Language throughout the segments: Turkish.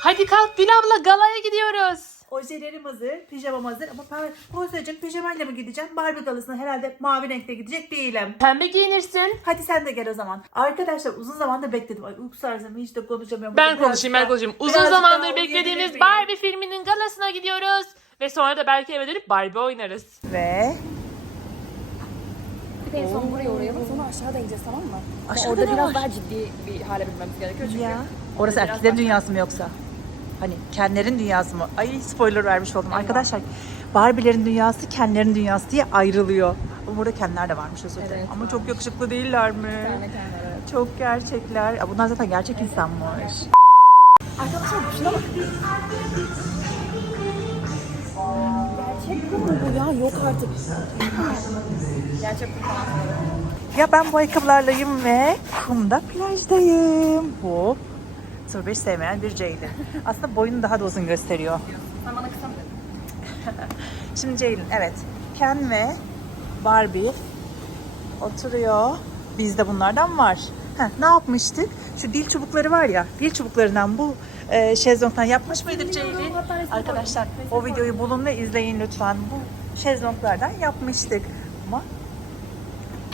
Hadi kalk Dil abla galaya gidiyoruz. Ojelerim hazır, pijamam hazır ama ben Buse'cim pijamayla mı gideceğim? Barbie galasına herhalde mavi renkte gidecek değilim. Pembe giyinirsin. Hadi sen de gel o zaman. Arkadaşlar uzun zamandır bekledim. Ay uyku sarsam hiç de konuşamıyorum. Ben Birazcık konuşayım ben daha- konuşayım. Uzun zamandır beklediğimiz? Barbie filminin galasına gidiyoruz. Ve sonra da belki eve dönüp Barbie oynarız. Ve Bir de en son buraya uğrayalım sonra aşağıda ineceğiz tamam mı? Aşağıda Orada biraz var? daha ciddi bir hale bilmemiz gerekiyor çünkü. ya. Orası erkeklerin dünyası mı yoksa? Hani kendilerin dünyası mı? Ay spoiler vermiş oldum. Arkadaşlar Barbie'lerin dünyası kendilerin dünyası diye ayrılıyor. Burada kendiler de varmış özür dilerim. Evet, Ama çok yakışıklı değiller mi? Bir tane. Çok gerçekler. Bunlar zaten gerçek insanmış. Arkadaşlar şuna bak. Gerçek mu bu ya? Yok artık. Gerçek falan. Ya ben bu ayakkabılarlayım ve kumda plajdayım. Hop. 05 sevmeyen bir Ceylin. Aslında boyunu daha da uzun gösteriyor. Sen bana kısa mı dedin? Şimdi Ceylin evet. Ken ve Barbie oturuyor. Bizde bunlardan var. Heh, ne yapmıştık? Şu dil çubukları var ya. Dil çubuklarından bu e, şezlongdan yapmış mıydık Ceylin? Arkadaşlar o videoyu bulun ve izleyin lütfen. Bu şezlonglardan yapmıştık. Ama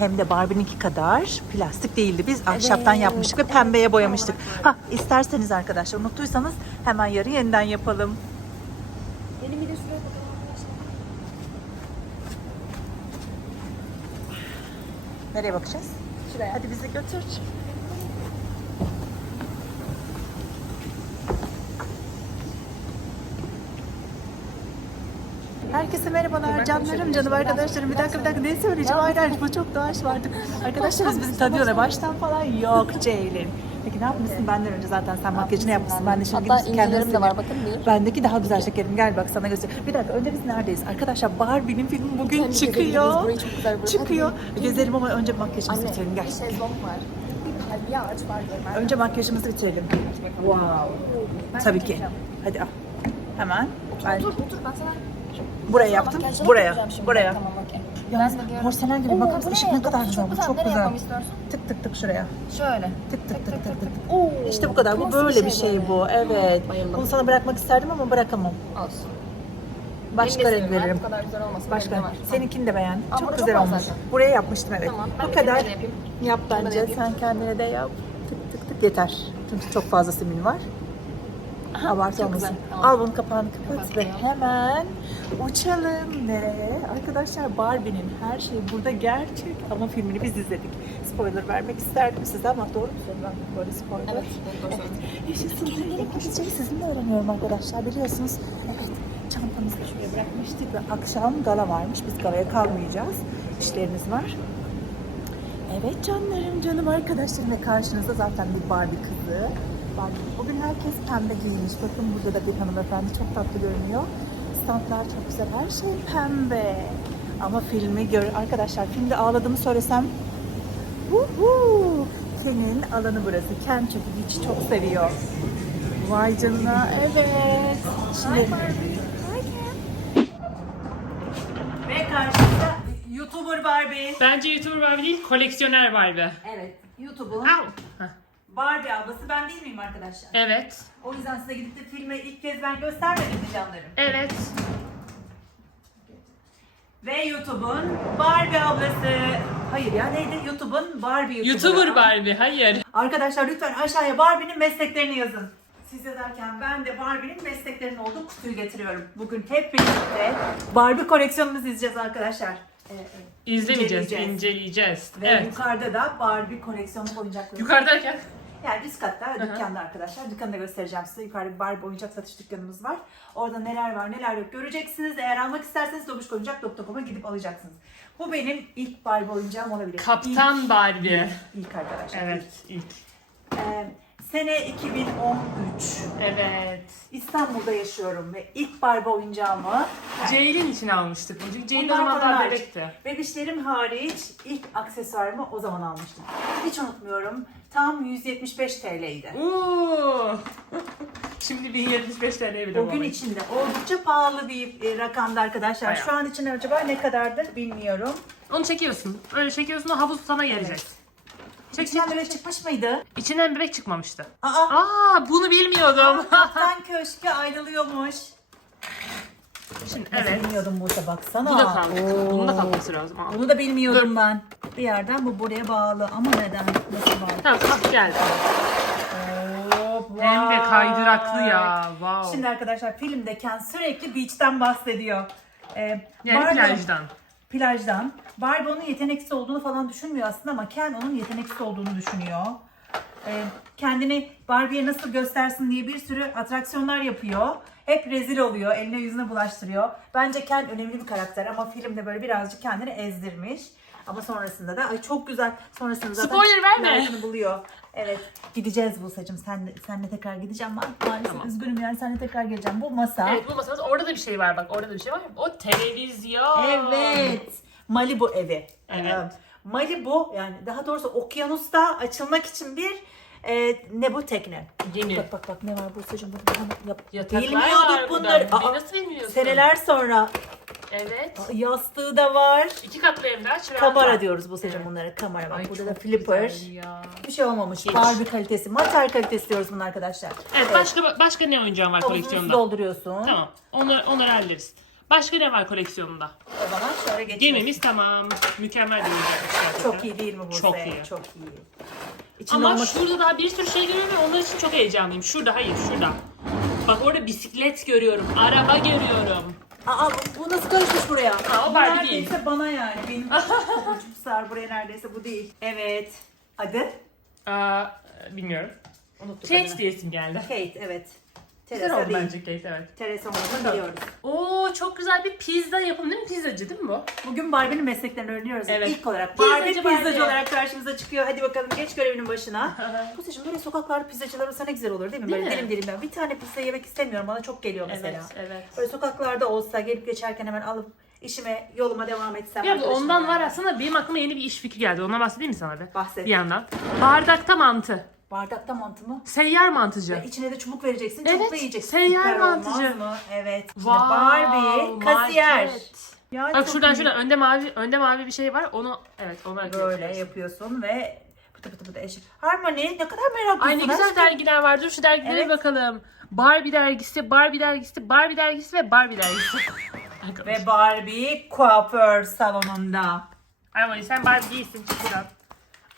hem de Barbie'ninki kadar plastik değildi. Biz ahşaptan yapmıştık ve pembeye boyamıştık. Ha isterseniz arkadaşlar unuttuysanız hemen yarın yeniden yapalım. Benim bir de şuraya bakalım. Nereye bakacağız? Şuraya. Hadi bizi götür. Herkese merhabalar canlarım canım arkadaşlarım bir dakika bir dakika ne söyleyeceğim hayır hayır bu çok doğaç vardı arkadaşlarımız bizi tanıyorlar baştan falan yok Ceylin peki ne yapmışsın benden önce zaten sen makyajını yapmışsın ben de şimdi Hatta gidip de var bakın bir. Bendeki daha güzel şekerim gel bak sana göster. Bir dakika önce biz neredeyiz? Arkadaşlar Barbie'nin filmi bugün Kendi çıkıyor. çok güzel burası. Çıkıyor. Gezelim ama önce makyajımızı Anne bitirelim gel. bir şezlong var. Bir ağaç var diye. Önce makyajımızı bitirelim. Wow. Ben Tabii ki. Hadi al. Hemen. Ben Otur otur ben sana. Buraya yaptım. Makyajları Buraya. yapacağım şimdi. Buraya. Tamam okey. Yalnız Ben de diyorum. porselen gibi Oo, bakar mısın? ne? Işık ne kadar güzel. çok çok Nereye güzel. yapmamı istiyorsun? Tık tık tık şuraya. Şöyle. Tık tık tık tık tık. Oo, İşte bu kadar. Bu nasıl böyle bir şey bu. Evet. Bayıldım. Bunu sana bırakmak isterdim ama bırakamam. Olsun. Başka Benim de renk veririm. Bu kadar güzel olmasın. Başka. benim de var. Seninkini de beğendim. Ama Çok burada güzel çok var olmuş. zaten. Buraya yapmıştım evet. Tamam, ben Bu kadar. kendime de yapayım. Yap de bence. yapayım. Sen kendine de yap. Tık tık tık yeter. Çünkü çok fazla simin var. Abartı çok olmasın. Al bunun kapağını kapat ve hemen uçalım nereye? Arkadaşlar Barbie'nin her şeyi burada gerçek ama filmini biz izledik. Spoiler vermek isterdim size ama doğru mu söylüyorum böyle spoiler? Evet, söylüyorsun. Yaşasın. İngilizceyi sizinle öğreniyorum arkadaşlar biliyorsunuz. Evet çantamızı şuraya bırakmıştık ve akşam gala varmış. Biz galaya kalmayacağız. İşlerimiz var. Evet canlarım, canım arkadaşlarım ve karşınızda zaten bir Barbie kızı. Barbie. Bugün herkes pembe giymiş. Bakın burada da bir hanımefendi çok tatlı görünüyor. Standlar çok güzel. Her şey pembe. Ama filmi gör... Arkadaşlar filmde ağladığımı söylesem Uhu! Ken'in alanı burası. Ken çünkü Beach'i çok seviyor. Vay canına. Evet. Şimdi... Ve karşımda YouTuber Barbie. Bence YouTuber Barbie değil koleksiyoner Barbie. Evet. YouTube'un. Barbie ablası ben değil miyim arkadaşlar? Evet. O yüzden size gidip de filmi ilk kez ben göstermedim mi canlarım? Evet. Ve YouTube'un Barbie ablası. Hayır ya neydi? YouTube'un Barbie YouTuber'ı. YouTuber Barbie. Hayır. Arkadaşlar lütfen aşağıya Barbie'nin mesleklerini yazın. Siz yazarken ben de Barbie'nin mesleklerinin olduğu kutuyu getiriyorum. Bugün hep birlikte Barbie koleksiyonumuzu izleyeceğiz arkadaşlar. İzlemeyeceğiz, İnceleyeceğiz. inceleyeceğiz. Ve Evet. yukarıda da Barbie koleksiyonu oyuncakları. Yukarıdayken. Yani üst katta dükkanda arkadaşlar. Dükkanı da göstereceğim size. Yukarıda bir Barbie oyuncak satış dükkanımız var. Orada neler var neler yok göreceksiniz. Eğer almak isterseniz dobuşkoyuncak.com'a gidip alacaksınız. Bu benim ilk Barbie oyuncağım olabilir. Kaptan Barbie. İlk, ilk arkadaşlar. Evet, ilk. Ee, sene 2013. Evet. İstanbul'da yaşıyorum ve ilk Barbie oyuncağımı Ceylin için almıştık bunu. Çünkü Ceylin o Bunlar zaman falan daha hariç. bebekti. Bebişlerim hariç ilk aksesuarımı o zaman almıştım. Hiç unutmuyorum. Tam 175 TL'ydi. Oo. Şimdi 1075 TL'ye bile O gün içinde oldukça pahalı bir e, rakamdı arkadaşlar. Bayağı. Şu an için acaba ne kadardır bilmiyorum. Onu çekiyorsun. Öyle çekiyorsun o havuz sana gelecek. Çek Çek, İçinden çek, bebek çıkmış mıydı? İçinden bebek çıkmıştı. Aa, Aa bunu bilmiyordum. kaptan köşke ayrılıyormuş. Şimdi Evet. Bilmiyordum Buse baksana. Bu da kaldı. Oo. Bunun da kalması lazım. Aa. Bunu da bilmiyordum ben. Bir yerden bu buraya bağlı ama neden? Nasıl bağlı? Tamam kalk geldi. Hop, Hem de vay. kaydıraklı ya. Wow. Şimdi arkadaşlar filmde Ken sürekli beach'ten bahsediyor. Ee, yani Barbie- plajdan. Plajdan. Barbie onun yeteneksiz olduğunu falan düşünmüyor aslında ama Ken onun yeteneksiz olduğunu düşünüyor. Ee, kendini Barbie'ye nasıl göstersin diye bir sürü atraksiyonlar yapıyor. Hep rezil oluyor, eline yüzüne bulaştırıyor. Bence Ken önemli bir karakter ama filmde böyle birazcık kendini ezdirmiş. Ama sonrasında da ay çok güzel. Sonrasında zaten Spoiler verme. layıkını buluyor. Evet. Gideceğiz Buse'cim. Sen, senle tekrar gideceğim. Ben maalesef Tamam. üzgünüm yani senle tekrar geleceğim. Bu masa. Evet bu masamız orada da bir şey var bak orada da bir şey var. O televizyon. Evet. Malibu evi. Evet. Ee, Malibu yani daha doğrusu okyanusta açılmak için bir e, ne bu tekne? Gemi. Bak bak bak ne var Bursa'cığım burada hemen yap. Yataklar Bilmiyorduk var bunları. burada. Aa, Nasıl bilmiyorsun? Seneler sonra Evet. yastığı da var. İki katlı evler. çırağan Kamera var. diyoruz Bursa'cığım Evet. bunlara. Kamera bak Ay, burada da çok flipper. güzel ya. Bir şey olmamış. Hiç. Barbie kalitesi, mater kalitesi diyoruz bunu arkadaşlar. Evet, başka başka ne oyuncağın var Havuzunu koleksiyonda? dolduruyorsun. Tamam. Onları, onları hallederiz. Başka ne var koleksiyonunda? O zaman şöyle geçelim. Gemimiz tamam. Mükemmel bir gerçekten. Çok iyi değil mi Buse? Çok iyi. Çok iyi. İçinde Ama olmak- şurada daha bir sürü şey görüyorum ve onlar için çok heyecanlıyım. Şurada hayır şurada. Bak orada bisiklet görüyorum. Araba görüyorum. Aa bu- bu nasıl karışmış buraya? Aa, o Bu Barbie neredeyse değil. bana yani. Benim kabucum sar buraya neredeyse bu değil. Evet. Adı? Aa, bilmiyorum. Unuttuk Kate adını. diyesim geldi. Kate evet. Güzel Teresa oldu değil. bence Kate evet. Teresa olduğunu biliyoruz. Oo çok güzel bir pizza yapım değil mi? Pizzacı değil mi bu? Bugün Barbie'nin mesleklerini öğreniyoruz. Evet. İlk olarak Pizzacı Barbie Barbie. pizzacı olarak karşımıza çıkıyor. Hadi bakalım geç görevinin başına. Bu seçim böyle sokaklarda pizzacılar olsa ne güzel olur değil mi? Değil böyle mi? dilim dilim. ben. Bir tane pizza yemek istemiyorum. Bana çok geliyor mesela. Evet, evet. Böyle sokaklarda olsa gelip geçerken hemen alıp işime yoluma devam etsem. Ya ondan var aslında benim aklıma yeni bir iş fikri geldi. Ona bahsedeyim mi sana bir? Bahset. Bir yandan. Bardakta mantı. Bardakta mantı mı? Seyyar mantıcı. Ve içine de çubuk vereceksin. Evet, Çubukla yiyeceksin. seyyar Süper olmaz mantıcı. mı? Evet. Şimdi Wow, Barbie, kasiyer. market. Ya Bak çok şuradan iyi. şuradan önde mavi önde mavi bir şey var. Onu evet onu Böyle yapıyorsun ve pıtı pıtı pıtı eşit. Harmony ne kadar meraklısın. Ay ne güzel aşkım. dergiler var. Dur şu dergilere Evet. bakalım. Barbie dergisi, Barbie dergisi, Barbie dergisi ve Barbie dergisi. Ve Barbie kuaför salonunda. Ay sen Barbie değilsin çık buradan.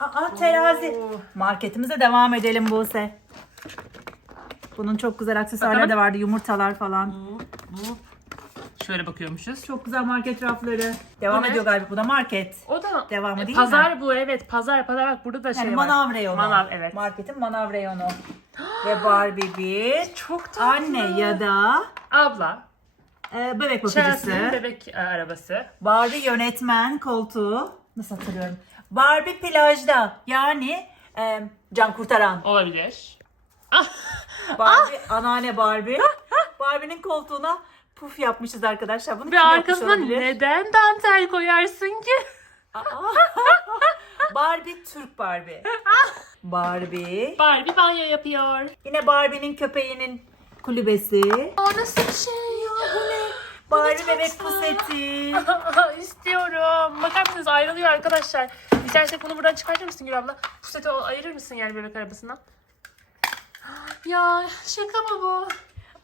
Aa terazi. Oo. Marketimize devam edelim Buse. Bunun çok güzel aksesuarları Bakalım. da vardı. Yumurtalar falan. Bu, bu. Şöyle bakıyormuşuz. Çok güzel market rafları. Devam Bu ne? ediyor galiba. Bu da market. O da Devamı E, değil pazar bu evet pazar pazar bak burada da şey Yani var. manav reyonu. Manav evet. Marketin manav reyonu. Ve Barbie bir Çok tatlı. anne ya da Abla. e, bebek Chelsea'nin bakıcısı. bebek e, arabası. Barbie yönetmen koltuğu. Nasıl hatırlıyorum? Barbie plajda. Yani e, can kurtaran. Olabilir. Barbie, anneanne Barbie. Barbie'nin koltuğuna puf yapmışız arkadaşlar. Bunu Ve kim yapmış arkasına olabilir? neden dantel koyarsın ki? Aa! Barbie Türk Barbie. Barbie. Barbie banyo yapıyor. Yine Barbie'nin köpeğinin kulübesi. Aa nasıl bir şey çok bebek puseti. İstiyorum. Bakar mısınız ayrılıyor arkadaşlar. İstersek bunu buradan çıkartır mısın Gül abla? Puseti ayırır mısın yani bebek arabasından? Ya şaka mı bu?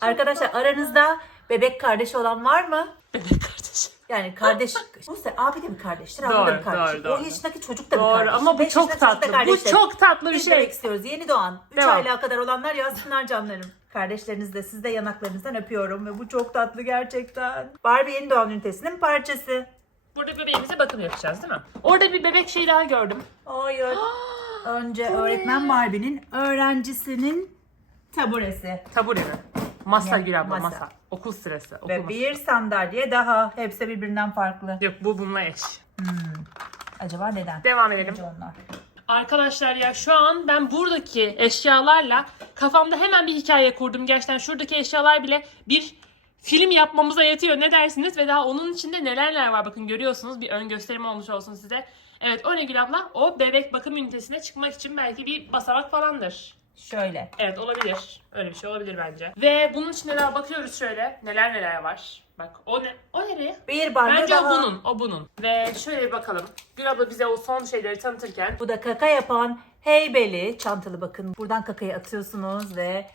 Arkadaşlar aranızda bebek kardeşi olan var mı? Bebek kardeşim. Yani kardeş. Buse abi de mi kardeştir? Abi de Doğru, kardeştir? doğru, O doğru. yaşındaki çocuk da bir Doğru kardeş. ama bu Beş çok yaşındaki çocuk da tatlı. Bu kardeştir. çok tatlı bir Biz şey. bebek istiyoruz. Yeni doğan. 3 Devam. aylığa kadar olanlar yazsınlar canlarım. Kardeşleriniz de siz de yanaklarınızdan öpüyorum ve bu çok tatlı gerçekten. Barbie yeni doğan ünitesinin parçası. Burada bebeğimize bakım yapacağız değil mi? Orada bir bebek şey daha gördüm. Hayır. Önce öğretmen Barbie'nin öğrencisinin taburesi. Tabure mi? Masa Yani Gül abla masa. masa. Okul sırası. Okul Ve bir sandalye daha. Hepsi birbirinden farklı. Yok bu bununla eş. Acaba neden? Devam edelim. Bence onlar. Arkadaşlar ya şu an ben buradaki eşyalarla kafamda hemen bir hikaye kurdum. Gerçekten şuradaki eşyalar bile bir film yapmamıza yetiyor. Ne dersiniz? Ve daha onun içinde neler neler var bakın görüyorsunuz. Bir ön gösterim olmuş olsun size. Evet o ne Gül abla? O bebek bakım ünitesine çıkmak için belki bir basamak falandır. Şöyle. Evet olabilir. Öyle bir şey olabilir bence. Ve bunun içinde daha bakıyoruz şöyle. Neler neler var. Bak o ne? O nereye? Bir banyo Bence daha. o bunun. O bunun. Ve şöyle bir bakalım. Gül abla bize o son şeyleri tanıtırken Bu da kaka yapan heybeli çantalı bakın. Buradan kakayı atıyorsunuz ve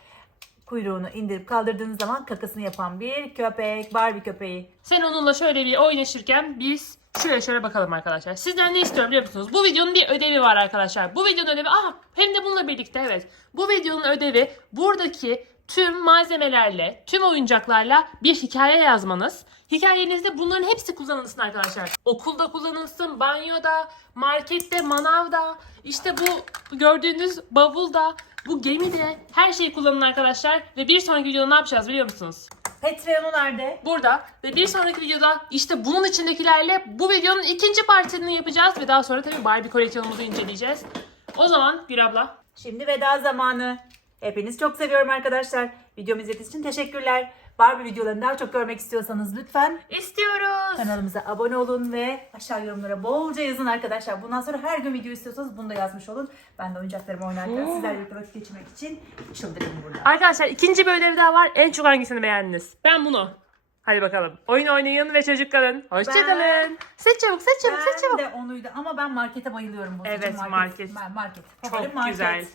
kuyruğunu indirip kaldırdığınız zaman kakasını yapan bir köpek, Barbie köpeği. Sen onunla şöyle bir oynaşırken biz şuraya şöyle bakalım arkadaşlar. Sizden ne istiyorum biliyor musunuz? Bu videonun bir ödevi var arkadaşlar. Bu videonun ödevi ah hem de bununla birlikte evet. Bu videonun ödevi buradaki tüm malzemelerle, tüm oyuncaklarla bir hikaye yazmanız. Hikayenizde bunların hepsi kullanılsın arkadaşlar. Okulda kullanılsın, banyoda, markette, manavda, işte bu gördüğünüz bavulda, bu gemide her şeyi kullanın arkadaşlar. Ve bir sonraki videoda ne yapacağız biliyor musunuz? Patreon'u nerede? burada ve bir sonraki videoda işte bunun içindekilerle bu videonun ikinci partini yapacağız ve daha sonra tabii Barbie koleksiyonumuzu inceleyeceğiz. O zaman Gül abla Şimdi veda zamanı. Hepiniz çok seviyorum arkadaşlar. Videomu izlediğiniz için teşekkürler. Barbie videolarını daha çok görmek istiyorsanız lütfen istiyoruz. kanalımıza abone olun ve aşağı yorumlara bolca yazın arkadaşlar. Bundan sonra her gün video istiyorsanız bunu da yazmış olun. Ben de oyuncaklarımı oynarken Oo. sizlerle birlikte vakit geçirmek için çıldırırım burada. Arkadaşlar ikinci bir ödev daha var. En çok hangisini beğendiniz? Ben bunu. Hadi bakalım. Oyun oynayın ve çocuk kalın. Hoşçakalın. Ben- Seç çabuk, seç çabuk, seç Ben çabuk. de onuydu ama ben markete bayılıyorum. bu Evet, market. Ma- Market. Çok Favorim market. güzel.